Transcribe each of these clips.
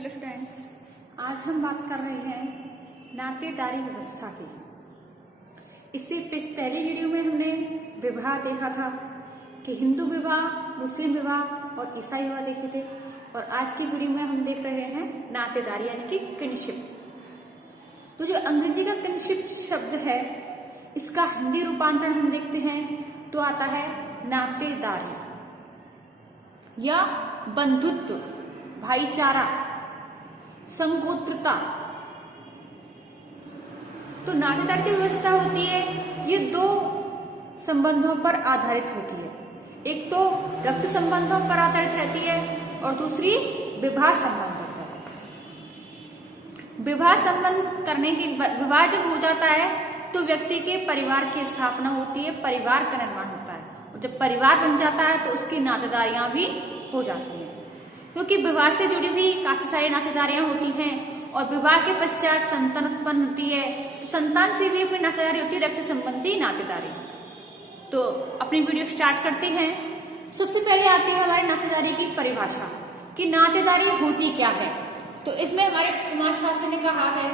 Hello students, आज हम बात कर रहे हैं नातेदारी व्यवस्था की। इससे पहले वीडियो में हमने विवाह देखा था कि हिंदू विवाह, मुस्लिम विवाह और ईसाई विवाह देखे थे, और आज की वीडियो में हम देख रहे हैं नातेदारी यानी कि किनशिप। तो जो अंग्रेजी का किनशिप शब्द है, इसका हिंदी रूपांतरण हम देखते हैं तो आता है नातेदारी या बंधुत्व, भाईचारा, संगोत्रता। तो नातेदारी की व्यवस्था होती है, ये दो संबंधों पर आधारित होती है। एक तो रक्त संबंधों पर आधारित रहती है और दूसरी विवाह संबंधों पर। विवाह संबंध करने के विवाह जब हो जाता है तो व्यक्ति के परिवार की स्थापना होती है, परिवार का निर्माण होता है, और जब परिवार बन जाता है तो उसकी नातेदारियां भी हो जाती है, क्योंकि विवाह से जुड़ी हुई काफी सारी नातेदारियां होती हैं। और विवाह के पश्चात संतान उत्पन्न होती है, तो संतान से भी अपनी नातेदारी होती है, रक्त संबंधी नातेदारी। तो अपनी वीडियो स्टार्ट करते हैं। सबसे पहले आती है हमारे नातेदारी की परिभाषा कि नातेदारी होती क्या है। तो इसमें हमारे समाजशास्त्र ने कहा है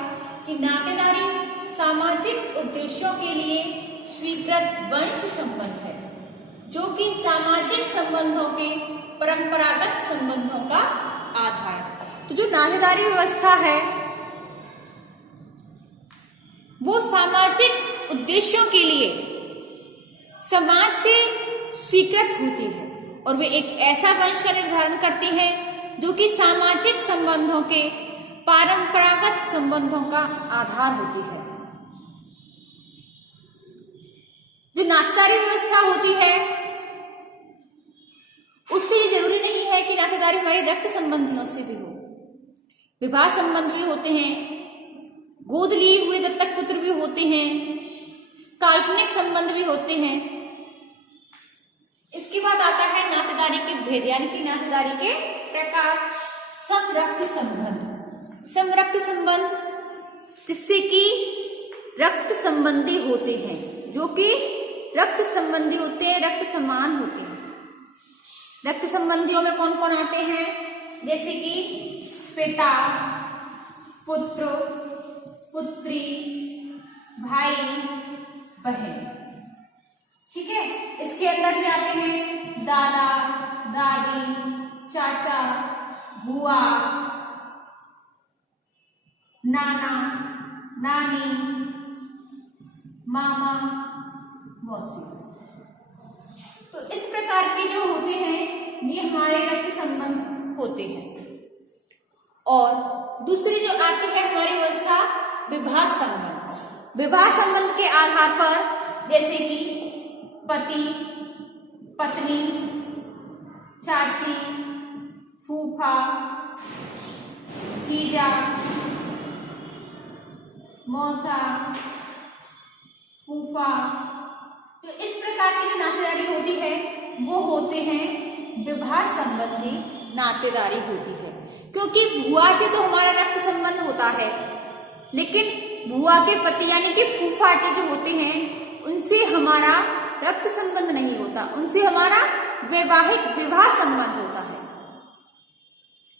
कि नातेदारी सामाजिक उद्देश्यों के लिए स्वीकृत वंश संबंध है, जो कि सामाजिक संबंधों के परंपरागत संबंधों का आधार। तो जो नातेदारी व्यवस्था है वो सामाजिक उद्देश्यों के लिए समाज से स्वीकृत होती है, और वे एक ऐसा वंश का निर्धारण करती है जो कि सामाजिक संबंधों के परंपरागत संबंधों का आधार होती है। जो नातेदारी व्यवस्था होती है उससे ये जरूरी नहीं है कि नातेदारी हमारे रक्त संबंधियों से भी हो। विवाह संबंध भी होते हैं, गोद लिए हुए दत्तक पुत्र भी होते हैं, काल्पनिक संबंध भी होते हैं। इसके बाद आता है नातेदारी के भेद यानी कि नातेदारी के प्रकार। समरक्त संबंध, समरक्त संबंध जिससे कि रक्त संबंधी होते हैं, जो कि रक्त संबंधी होते हैं, रक्त समान होते हैं। रक्त संबंधियों में कौन कौन आते हैं, जैसे कि पिता, पुत्र, पुत्री, भाई, बहन। ठीक है, इसके अंदर भी आते हैं दादा, दादी, चाचा, बुआ, नाना, नानी, मामा, मौसी। तो इस प्रकार के जो होते हैं ये हमारे रक्त संबंध होते हैं। और दूसरी जो आती है हमारी व्यवस्था विवाह संबंध। विवाह संबंध के आधार पर जैसे कि पति, पत्नी, चाची, फूफा, जीजा, मौसा, फूफा। तो इस प्रकार की जो नातेदारी होती है वो होते हैं विवाह संबंधी नातेदारी होती है, क्योंकि बुआ से तो हमारा रक्त संबंध होता है, लेकिन बुआ के पति यानी कि फूफा के जो होते हैं उनसे हमारा रक्त संबंध नहीं होता, उनसे हमारा वैवाहिक विवाह संबंध होता है।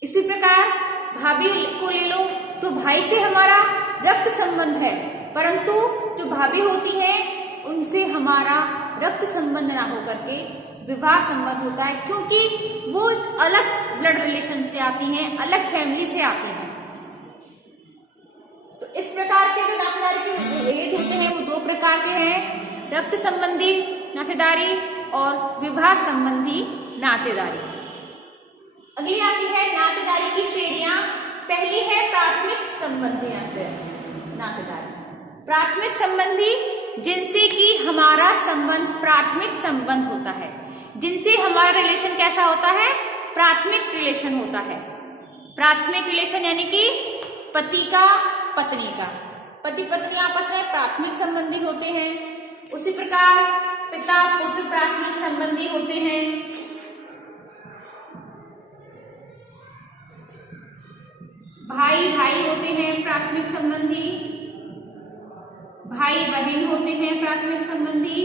इसी प्रकार भाभी को ले लो तो भाई से हमारा रक्त संबंध है, परंतु जो भाभी होती है उनसे हमारा रक्त संबंध ना होकर के विवाह संबंध होता है, क्योंकि वो अलग ब्लड रिलेशन से आती हैं, अलग फैमिली से आते हैं। तो इस प्रकार के जो नातेदारी के भेद होते हैं वो दो प्रकार के हैं, रक्त संबंधी नातेदारी और विवाह संबंधी नातेदारी। अगली आती है नातेदारी की श्रेणियां। पहली है प्राथमिक संबंधी नातेदारी। प्राथमिक संबंधी जिनसे कि हमारा संबंध प्राथमिक संबंध होता है, जिनसे हमारा रिलेशन कैसा होता है, प्राथमिक रिलेशन होता है। प्राथमिक रिलेशन यानी कि पति का पत्नी का, पति पत्नी आपस में प्राथमिक संबंधी होते हैं। उसी प्रकार पिता पुत्र प्राथमिक संबंधी होते हैं। भाई भाई होते हैं प्राथमिक संबंधी, भाई बहन होते हैं प्राथमिक संबंधी,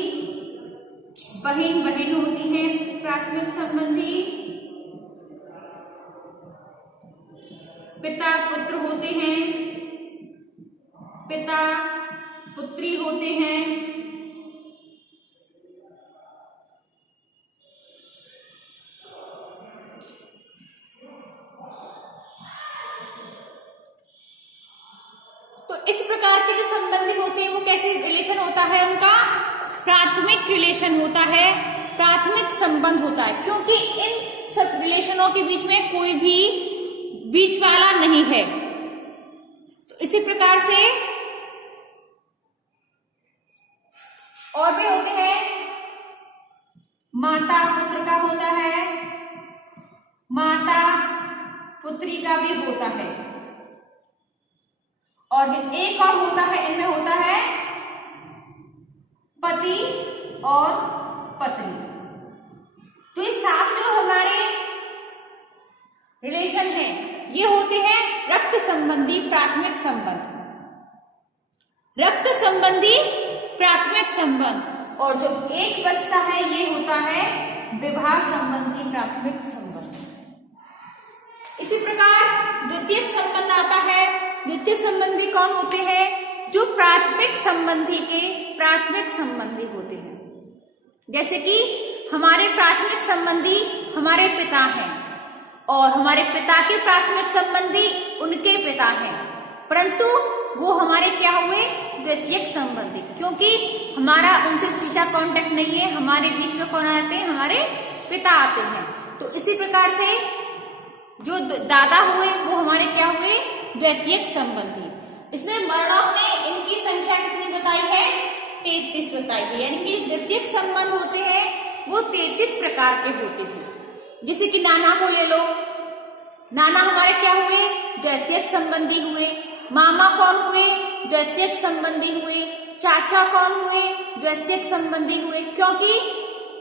बहन बहन होती हैं प्राथमिक संबंधी, पिता पुत्र होते हैं, पिता पुत्री होते हैं, तो इस प्रकार के जो संबंधी होते हैं वो कैसे रिलेशन होता है, उनका प्राथमिक रिलेशन होता है, प्राथमिक संबंध होता है, क्योंकि इन सब रिलेशनों के बीच में कोई भी बीच वाला नहीं है। तो इसी प्रकार से और भी होते हैं, माता पुत्र का होता है, माता पुत्री का भी होता है, और एक और होता है, इनमें होता है पति और पत्नी। तो ये सात जो हमारे रिलेशन है ये होते हैं रक्त संबंधी प्राथमिक संबंध, रक्त संबंधी प्राथमिक संबंध, और जो एक बचता है ये होता है विवाह संबंधी प्राथमिक संबंध। इसी प्रकार द्वितीयक संबंध आता है। द्वितीयक संबंधी कौन होते हैं? जो प्राथमिक संबंधी के प्राथमिक संबंधी होते हैं। जैसे कि हमारे प्राथमिक संबंधी हमारे पिता हैं और हमारे पिता के प्राथमिक संबंधी उनके पिता हैं, परंतु वो हमारे क्या हुए? द्वितीयक संबंधी, क्योंकि हमारा उनसे सीधा कांटेक्ट नहीं है। हमारे बीच में कौन आते हैं? हमारे पिता आते हैं। तो इसी प्रकार से जो दादा हुए वो हमारे क्या हुए? द्वितीयक संबंधी। इसमें वर्णों में इनकी संख्या कितनी बताई है? 33 बताई है, यानी कि द्वितीयक संबंध होते हैं वो 33 प्रकार के होते हैं। जैसे कि नाना को ले लो, नाना हमारे क्या हुए? द्वितीयक संबंधी हुए। मामा कौन हुए? द्वितीयक संबंधी हुए। चाचा कौन हुए? द्वितीयक संबंधी हुए, क्योंकि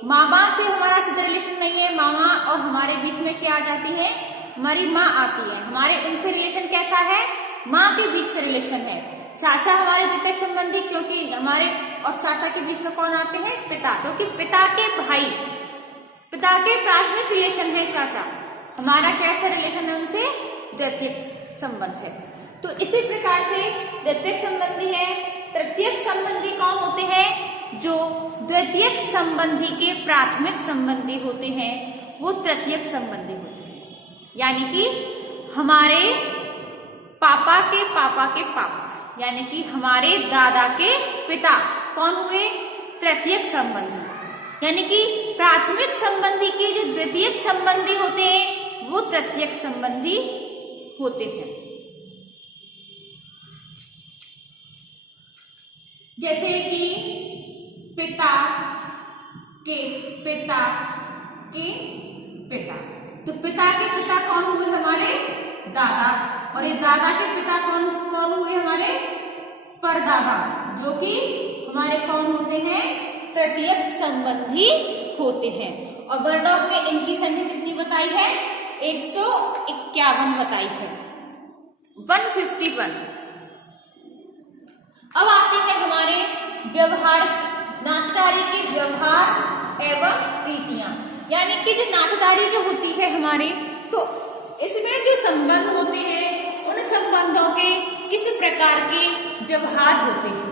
मामा से हमारा सीधा रिलेशन नहीं है। मामा और हमारे बीच में क्या आ जाती है? हमारी माँ आती है। हमारे उनसे रिलेशन कैसा है? माँ के बीच का रिलेशन है। चाचा हमारे द्वितीयक संबंधी, क्योंकि हमारे और चाचा के बीच में कौन आते हैं? पिता, क्योंकि पिता के भाई, पिता के प्राथमिक रिलेशन है चाचा। हमारा कैसा रिलेशन है उनसे? द्वितीयक संबंध है। तो इसी प्रकार से द्वितीयक संबंधी है। तृतीयक संबंधी कौन होते हैं? जो द्वितीयक संबंधी के प्राथमिक संबंधी होते हैं वो तृतीयक संबंधी होते हैं, यानी कि हमारे पापा के पापा, यानी कि हमारे दादा के पिता कौन हुए? तृतीयक संबंधी, यानी कि प्राथमिक संबंधी के जो द्वितीयक संबंधी होते हैं वो तृतीयक संबंधी होते हैं। जैसे कि पिता के पिता के पिता, तो पिता के पिता कौन हुए? हमारे दादा, और ये दादा के पिता कौन हुए? हमारे परदादा, जो कि हमारे कौन होते हैं? तृतीयक संबंधी होते हैं। और वर्णों में इनकी संख्या कितनी बताई है? 151 बताई है, 151। अब आते हैं हमारे व्यवहार, नातेदारी के व्यवहार एवं रीतियां, यानी कि जो नातेदारी जो होती है हमारे, तो इसमें जो संबंध होते हैं उन संबंधों के किस प्रकार के व्यवहार होते हैं,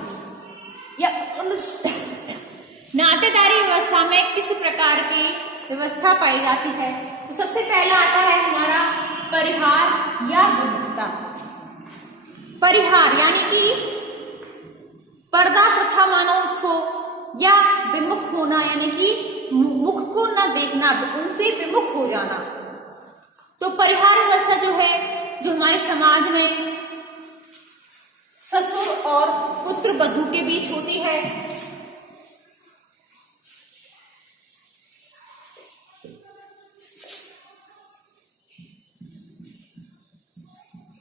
या उन नातेदारी व्यवस्था में किस प्रकार की व्यवस्था पाई जाती है। तो सबसे पहला आता है हमारा परिहार या विमुखता। परिहार यानी कि पर्दा प्रथा मानो उसको, या विमुख होना, यानी कि मुख को न देखना, उनसे विमुख हो जाना। तो परिहार व्यवस्था जो है, जो हमारे समाज में ससुर और पुत्र वधू के बीच होती है,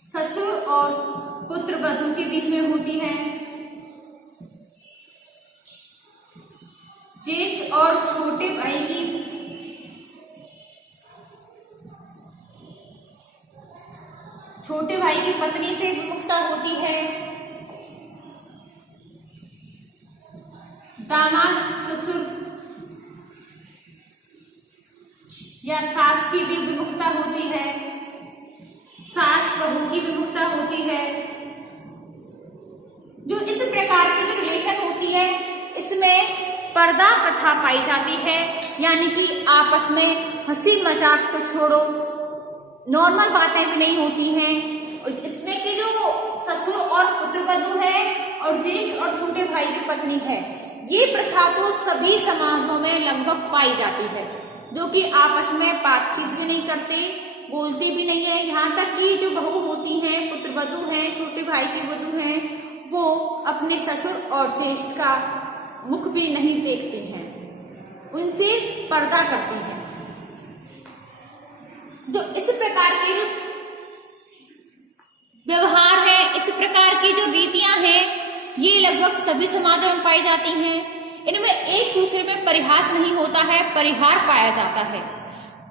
ससुर और पुत्र वधू के बीच में होती है, ज्येष्ठ और छोटे भाई की पत्नी से विमुखता होती है, दामाद ससुर या सास की भी विमुखता होती है, सास बहू की विमुखता होती है। जो इस प्रकार की जो रिलेशन होती है इसमें पर्दा प्रथा पाई जाती है, यानी कि आपस में हंसी मजाक तो छोड़ो, नॉर्मल बातें भी नहीं होती हैं। और इसमें कि जो ससुर और पुत्रवधू है और ज्येष्ठ और छोटे भाई की पत्नी है, ये प्रथा तो सभी समाजों में लगभग पाई जाती है, जो कि आपस में बातचीत भी नहीं करते, बोलते भी नहीं है। यहाँ तक कि जो बहू होती हैं, पुत्रवधू हैं, छोटे भाई की वधू हैं, वो अपने ससुर और ज्येष्ठ का मुख भी नहीं देखते हैं, उनसे पर्दा करते हैं। जो इस प्रकार के जो व्यवहार है, इस प्रकार की जो रीतियां हैं, ये लगभग सभी समाजों में पाई जाती हैं। इनमें एक दूसरे में परिहास नहीं होता है, परिहार पाया जाता है।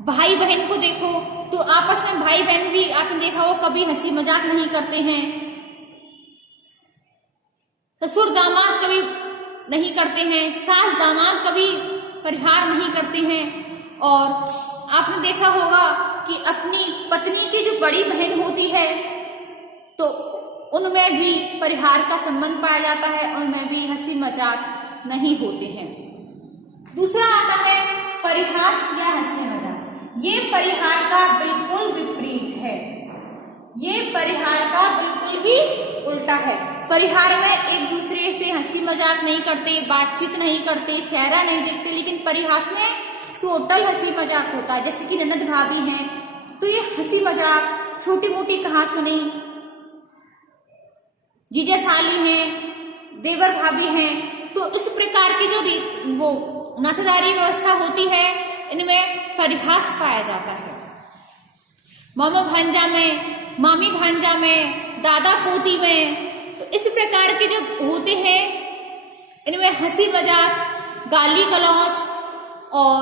भाई बहन को देखो तो आपस में भाई बहन भी आपने देखा हो कभी हंसी मजाक नहीं करते हैं, ससुर दामाद कभी नहीं करते हैं, सास दामाद कभी परिहार नहीं करते हैं। और आपने देखा होगा कि अपनी पत्नी की जो बड़ी बहन होती है तो उनमें भी परिहार का संबंध पाया जाता है, उनमें भी हंसी मजाक नहीं होते हैं। दूसरा आता है परिहास या हंसी मजाक। ये परिहार का बिल्कुल विपरीत है, ये परिहार का बिल्कुल ही उल्टा है। परिहार में एक दूसरे से हंसी मजाक नहीं करते, बातचीत नहीं करते, चेहरा नहीं देखते, लेकिन परिहास में टोटल हंसी मजाक होता है। जैसे कि ननद भाभी हैं तो ये हंसी मजाक, छोटी मोटी कहासुनी, जीजा साली हैं, देवर भाभी हैं, तो इस प्रकार की जो वो नातेदारी व्यवस्था होती है, इनमें परिहास पाया जाता है। मामा भांजा में, मामी भांजा में, दादा पोती में, तो इस प्रकार के जो होते हैं इनमें हंसी मजाक, गाली गलौज और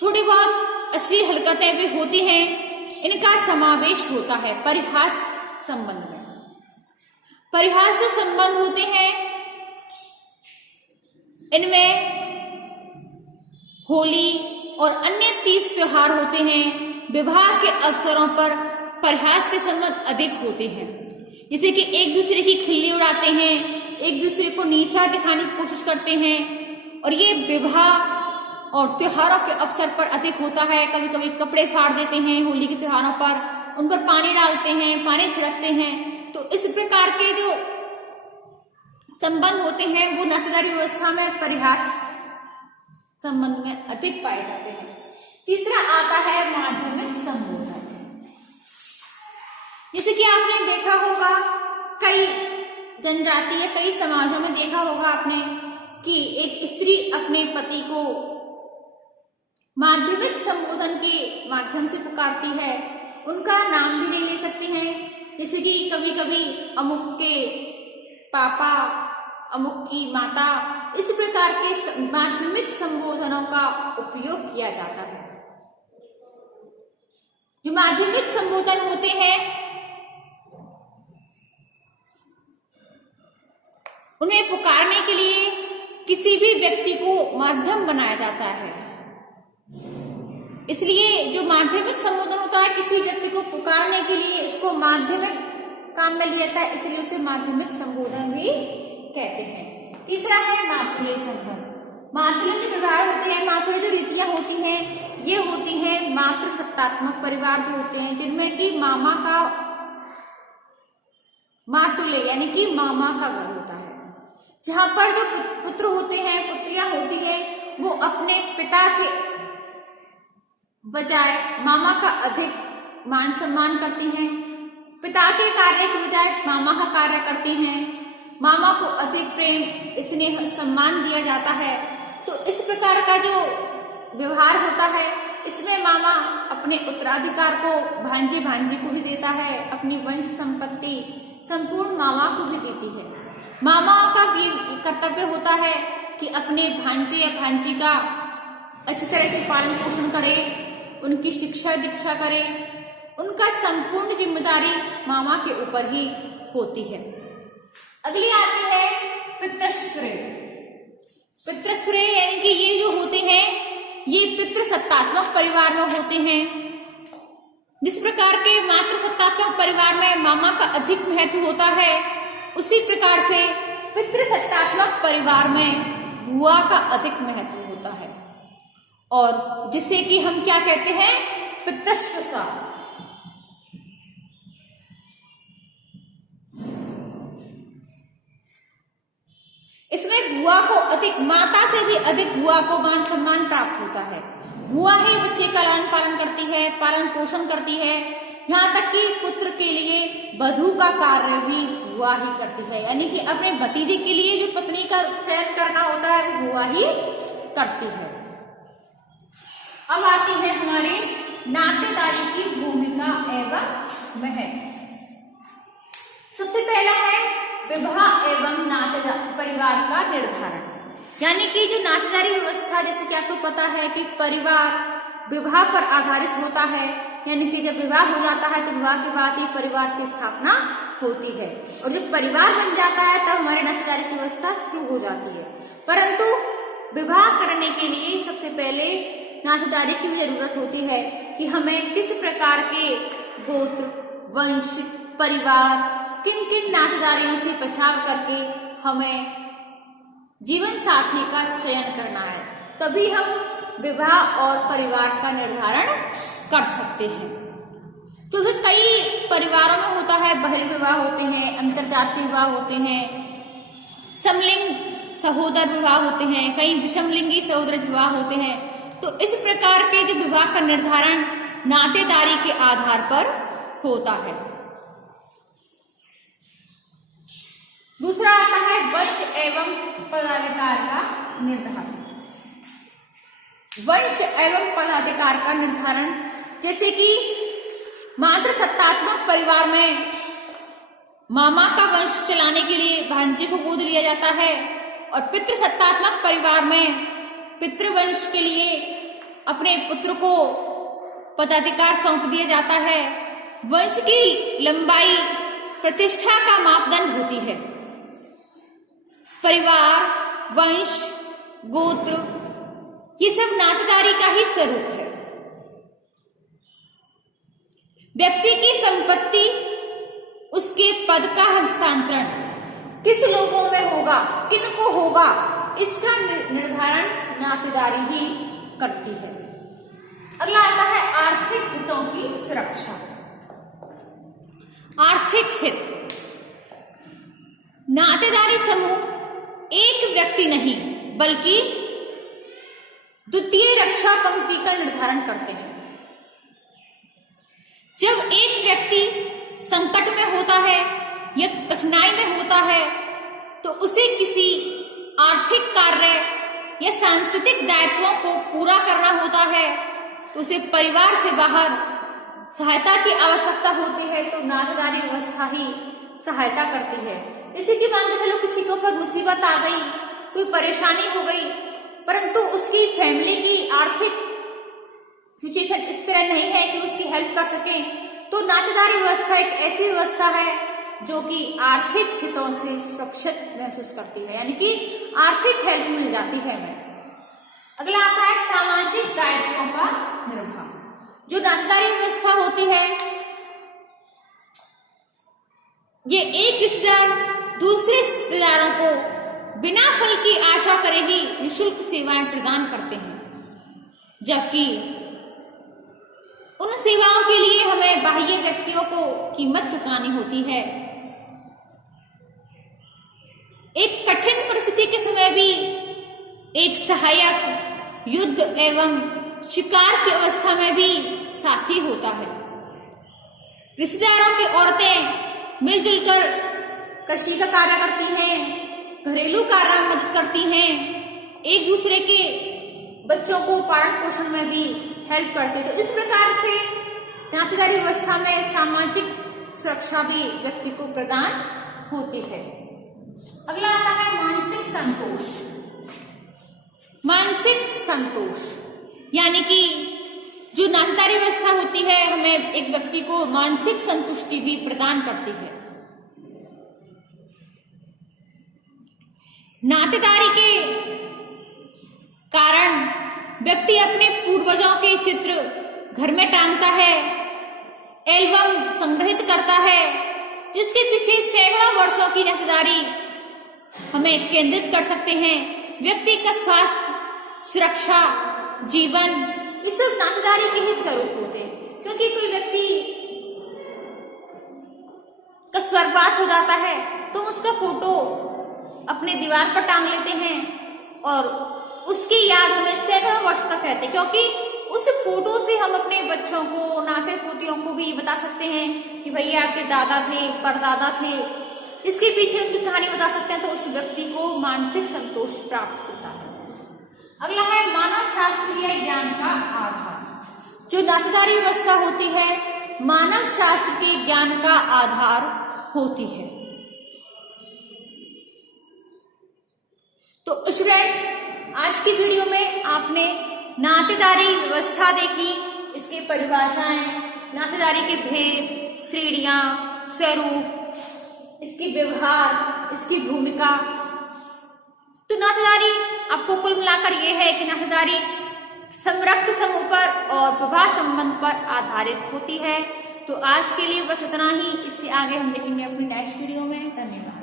थोड़ी बहुत अश्लील हरकतें भी होती हैं, इनका समावेश होता है परिहास संबंध में। परिहास जो संबंध होते हैं इनमें होली और अन्य तीज त्योहार होते हैं, विवाह के अवसरों पर परिहास के संबंध अधिक होते हैं। जैसे कि एक दूसरे की खिल्ली उड़ाते हैं, एक दूसरे को नीचा दिखाने की कोशिश करते हैं, और ये विवाह और त्योहारों के अवसर पर अधिक होता है। कभी कभी कपड़े फाड़ देते हैं होली के त्योहारों पर, उन पर पानी डालते हैं, पानी छिड़कते हैं। तो इस प्रकार के जो संबंध होते हैं वो नातेदारी व्यवस्था में परिहास संबंध में अधिक पाए जाते हैं। तीसरा आता है माध्यमिक संबोधन। जैसे कि आपने देखा होगा कई जनजातीय, कई समाजों में देखा होगा आपने कि एक स्त्री अपने पति को माध्यमिक संबोधन के माध्यम से पुकारती है, उनका नाम भी नहीं ले सकती हैं। जैसे कि कभी कभी अमुक के पापा, अमुक की माता, इस प्रकार के माध्यमिक संबोधनों का उपयोग किया जाता है। जो माध्यमिक संबोधन होते हैं उन्हें पुकारने के लिए किसी भी व्यक्ति को माध्यम बनाया जाता है। इसलिए जो माध्यमिक संबोधन होता है किसी व्यक्ति को पुकारने के लिए इसको माध्यमिक काम में लिया जाता है, इसलिए उसे माध्यमिक संबोधन भी कहते हैं। तीसरा है मातुले संबंध। मातुले जो व्यवहार होते हैं, मातुले जो रीतियां होती हैं, ये होती हैं मातृ सत्तात्मक परिवार जो होते हैं, जिनमें कि मामा का मातुले यानी कि मामा का घर होता है, जहां पर जो पुत्र होते हैं, पुत्रियां होती हैं, वो अपने पिता के बजाय मामा का अधिक मान सम्मान करती हैं, पिता के कार्य के बजाय मामा का कार्य करती हैं, मामा को अधिक प्रेम, स्नेह, सम्मान दिया जाता है। तो इस प्रकार का जो व्यवहार होता है इसमें मामा अपने उत्तराधिकार को भांजे भांजी को भी देता है, अपनी वंश संपत्ति संपूर्ण मामा को भी देती है। मामा का भी कर्तव्य होता है कि अपने भांजे या भांजी का अच्छी तरह से पालन पोषण करे, उनकी शिक्षा दीक्षा करे, उनका संपूर्ण जिम्मेदारी मामा के ऊपर ही होती है। अगली आती है पितृश्रेय। पितृश्रेय यानी कि ये जो होते हैं ये पितृ सत्तात्मक परिवार में होते हैं। जिस प्रकार के मातृसत्तात्मक परिवार में मामा का अधिक महत्व होता है, उसी प्रकार से पितृसत्तात्मक परिवार में बुआ का अधिक महत्व होता है, और जिसे कि हम क्या कहते हैं, पितृत्व सा। इसमें बुआ को अधिक, माता से भी अधिक बुआ को मान सम्मान प्राप्त होता है। बुआ ही बच्चे का लालन पालन करती है, पालन पोषण करती है, यहाँ तक कि पुत्र के लिए वधू का कार्य भी बुआ ही करती है, यानी कि अपने भतीजे के लिए जो पत्नी का चयन करना होता है वो बुआ ही करती है। अब आती है हमारे नातेदारी की भूमिका एवं महत्व। सबसे पहला है विवाह एवं नातेदारी परिवार का निर्धारण, यानी कि जो नातेदारी व्यवस्था, जैसे कि आपको पता है कि परिवार विवाह पर आधारित होता है, यानी कि जब विवाह हो जाता है तो विवाह के बाद ही परिवार की स्थापना होती है, और जब परिवार बन जाता है तब हमारी नातेदारी की व्यवस्था शुरू हो जाती है। परंतु विवाह करने के लिए सबसे पहले नातेदारी की भी जरूरत होती है कि हमें किस प्रकार के गोत्र, वंश, परिवार, किन किन नातेदारियों से पछाड़ करके हमें जीवन साथी का चयन करना है, तभी हम विवाह और परिवार का निर्धारण कर सकते हैं। क्योंकि कई परिवारों में होता है बहिर्विवाह होते हैं, अंतरजातीय विवाह होते हैं, समलिंग सहोदर विवाह होते हैं, कई विषमलिंगी सहोदर विवाह होते हैं। तो इस प्रकार के जो विवाह का निर्धारण नातेदारी के आधार पर होता है। दूसरा आता है वंश एवं पदाधिकार का निर्धारण। वंश एवं पदाधिकार का निर्धारण, जैसे कि मातृसत्तात्मक परिवार में मामा का वंश चलाने के लिए भांजे को गोद लिया जाता है, और पितृसत्तात्मक परिवार में पितृवंश के लिए अपने पुत्र को पदाधिकार सौंप दिया जाता है। वंश की लंबाई प्रतिष्ठा का मापदंड होती है। परिवार, वंश, गोत्र, ये सब नातेदारी का ही स्वरूप है। व्यक्ति की संपत्ति, उसके पद का हस्तांतरण किस लोगों में होगा, किनको होगा, इसका निर्धारण नातेदारी ही करती है। अगला आता है आर्थिक हितों की सुरक्षा। आर्थिक हित, नातेदारी समूह एक व्यक्ति नहीं बल्कि द्वितीय रक्षा पंक्ति का निर्धारण करते हैं। जब एक व्यक्ति संकट में होता है या कठिनाई में होता है तो उसे किसी आर्थिक कार्य या सांस्कृतिक दायित्वों को पूरा करना होता है, तो उसे परिवार से बाहर सहायता की आवश्यकता होती है, तो नातेदारी व्यवस्था ही सहायता करती है। जैसे कि मान के चलो किसी के ऊपर मुसीबत आ गई, कोई परेशानी हो गई, परंतु उसकी फैमिली की आर्थिक सिचुएशन इस तरह नहीं है कि उसकी हेल्प कर सके, तो नातेदारी व्यवस्था एक ऐसी व्यवस्था है जो कि आर्थिक हितों से सुरक्षित महसूस करती है, यानी कि आर्थिक हेल्प मिल जाती है हमें। अगला आता है सामाजिक दायित्वों का निर्वाह। जो नातेदारी व्यवस्था होती है, ये एक रिश्तेदार दूसरे रिश्तेदारों को बिना फल की आशा करे ही निःशुल्क सेवाएं प्रदान करते हैं, जबकि उन सेवाओं के लिए हमें बाह्य व्यक्तियों को कीमत चुकानी होती है। एक कठिन परिस्थिति के समय भी एक सहायक युद्ध एवं शिकार की अवस्था में भी साथी होता है। रिश्तेदारों की औरतें मिलजुल कर कृषि का कार्य करती हैं, घरेलू कार्य में मदद करती हैं, एक दूसरे के बच्चों को पालन पोषण में भी हेल्प करते हैं। तो इस प्रकार से नातेदारी व्यवस्था में सामाजिक सुरक्षा भी व्यक्ति को प्रदान होती है। अगला आता है मानसिक संतोष। मानसिक संतोष यानी कि जो नातेदारी व्यवस्था होती है हमें एक व्यक्ति को मानसिक संतुष्टि भी प्रदान करती है। नातेदारी के कारण व्यक्ति अपने पूर्वजों के चित्र घर में टांगता है, एल्बम संग्रहित करता है, जिसके पीछे सैकड़ों वर्षों की नातेदारी हमें केंद्रित कर सकते हैं। व्यक्ति का स्वास्थ्य, सुरक्षा, जीवन, ये सब नातेदारी के ही स्वरूप होते हैं। क्योंकि कोई व्यक्ति का स्वर्गवास हो जाता है तो उसका फोटो अपने दीवार पर टांग लेते हैं और उसकी याद हमें सैकड़ों वर्ष तक रहती है। क्योंकि उस फोटो से हम अपने बच्चों को, नाते पोतियों को भी बता सकते हैं कि भैया आपके दादा थे, परदादा थे, इसके पीछे उनकी कहानी बता सकते हैं। तो उस व्यक्ति को मानसिक संतोष प्राप्त होता है। अगला है मानव शास्त्रीय ज्ञान का आधार। जो नातेदारी व्यवस्था होती है, मानव शास्त्र के ज्ञान का आधार होती है। तो स्टूडेंट्स, आज की वीडियो में आपने नातेदारी व्यवस्था देखी, इसकी परिभाषाएं, नातेदारी के भेद, श्रेणियां, स्वरूप, इसकी व्यवहार, इसकी भूमिका। तो नातेदारी आपको कुल मिलाकर यह है कि नातेदारी रक्त समूह पर और विवाह संबंध पर आधारित होती है। तो आज के लिए बस इतना ही। इससे आगे हम देखेंगे अपनी नेक्स्ट वीडियो में। धन्यवाद।